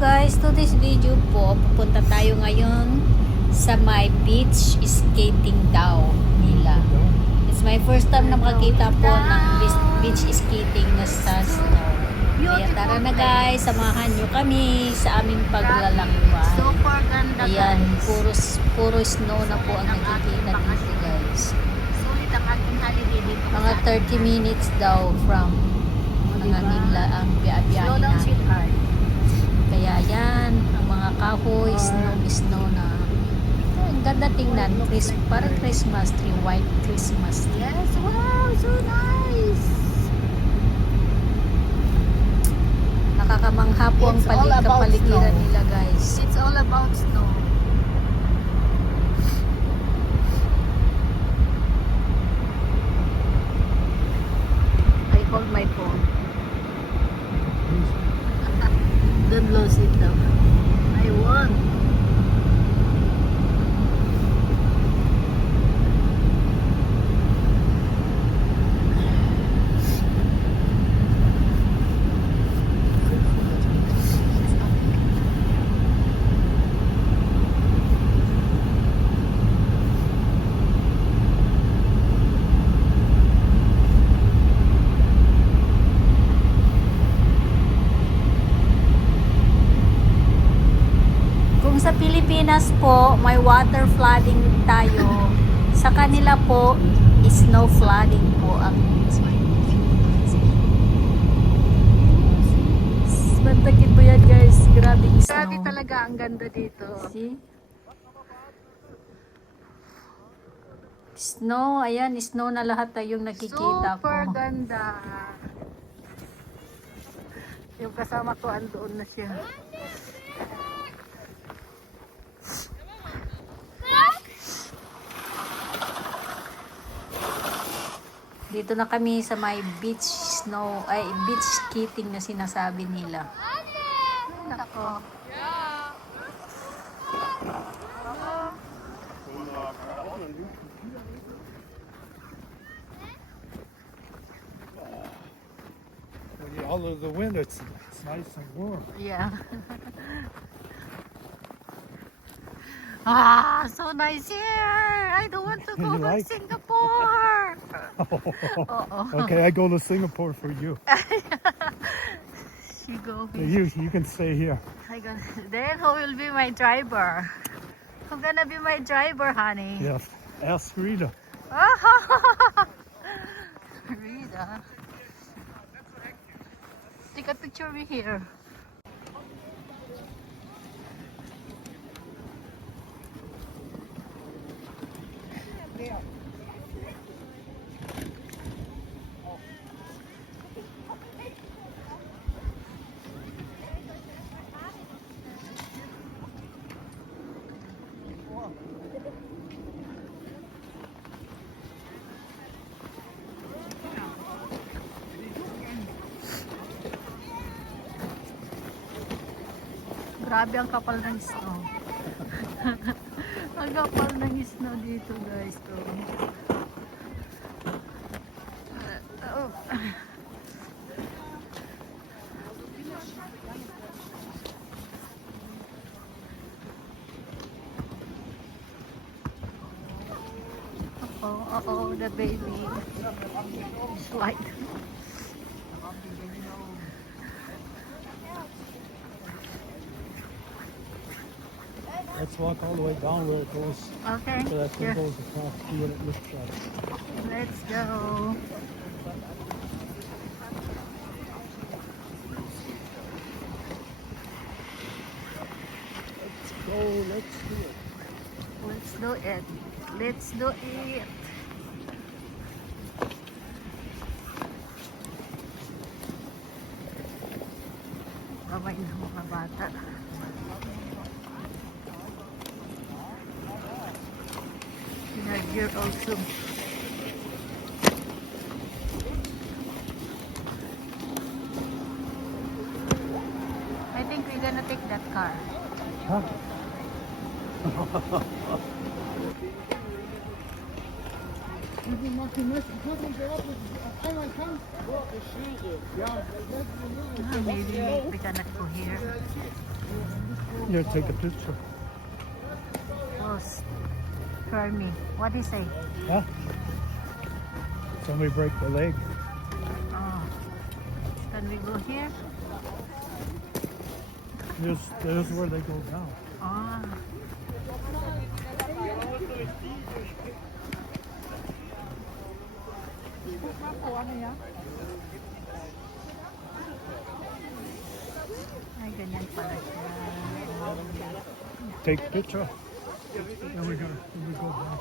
guys, to this video po, pupunta tayo ngayon sa my beach skating daw nila. It's my first time na makakita po ng beach skating na sa snow. Kaya tara na guys, samahan nyo kami sa aming paglalakbay. Super ganda Ayan, guys. puro snow na po ang nakikita dito guys. Sulit ang ating holiday dito. Mga 30 minutes daw from ang biyahe Slow down, natin. sweetheart. Kaya yan, ang mga kahoy, snow na. Ang ganda tingnan, parang Christmas tree, white Christmas tree. Yes, wow, so nice. Nakakamangha po ang It's all about kapaligiran snow. nila guys. It's all about snow. I hold my phone. Don't lose it though. I won. Kung sa Pilipinas po, may water flooding tayo. Sa kanila po, snow flooding po ang bantakit po yan guys. Grabing snow. Grabe talaga ang ganda dito. See? Snow, ayan, snow na lahat tayong nakikita Super ko. ganda. Yung kasama ko andoon na siya. Dito na kami sa may beach beach skating na sinasabi nila. Nako. All of the winter, it's nice and warm. Yeah. Ah, so nice here. I don't want to go You to like? Singapore. Uh-oh. Okay, I go to Singapore for you. She go. You can stay here. Then who will be my driver? Who's gonna be my driver, honey? Yes. Ask Rita. Rita. Take a picture of me here. Grabe ang kapal ng snow. Ang kapal ng snow dito guys. Oh. Oh, the baby. Slide. Let's walk all the way down where it goes. Okay. So that thing Here. goes across to it looks like. Let's go. Let's go. Let's do it. Let's do it. Let's do it. Babay na mga bata. Year old too. I think we're gonna take that car. Huh? Maybe we cannot go here. Yeah, take a picture. Close. For me. What do you say? Huh? Somebody break the leg. Oh. Can we go here? There's where they go down. Ah. Ay, ganyan pala siya. Take a picture. Then we go back.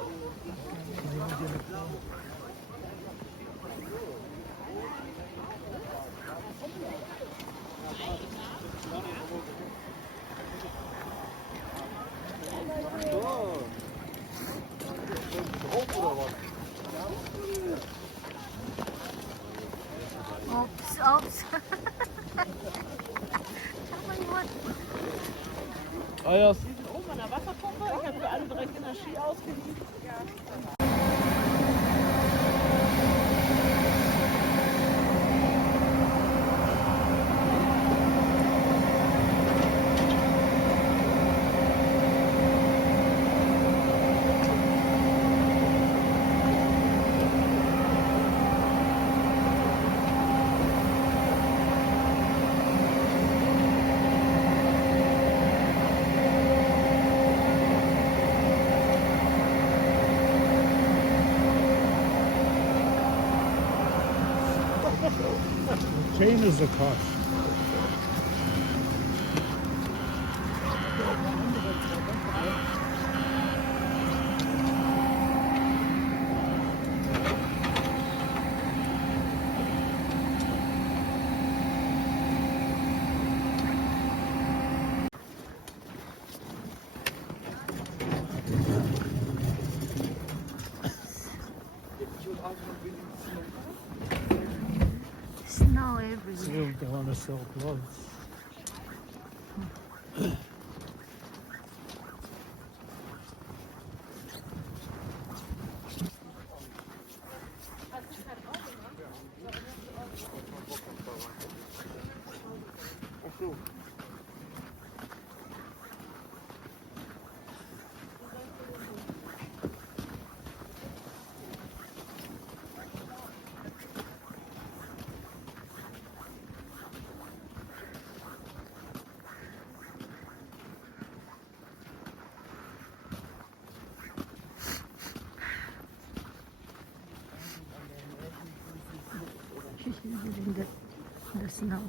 Oops, oops. Ah ja, Oben an der Wasserpumpe. Ich habe für alle direkt in der Ski ausgeliehen. chain is a cost. Snow everywhere. Still don't want to sell gloves. She's usually in the snow.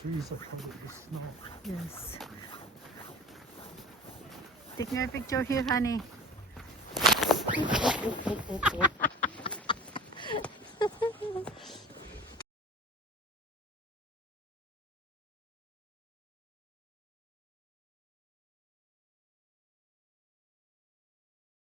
Trees are covered with snow. Yes. Take me a picture here, honey.